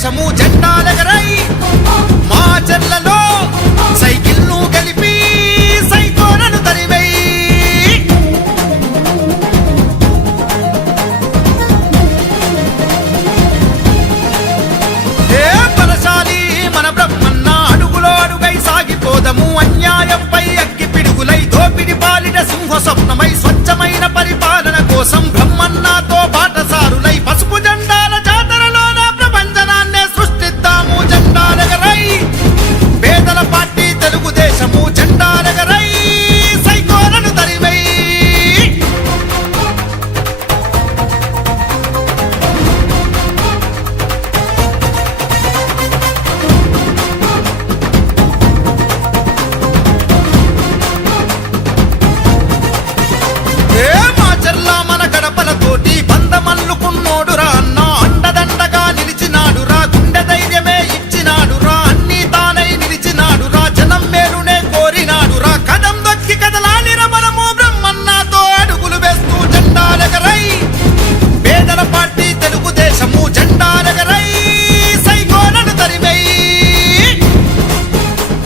Telugu Desam జెండాలెగరై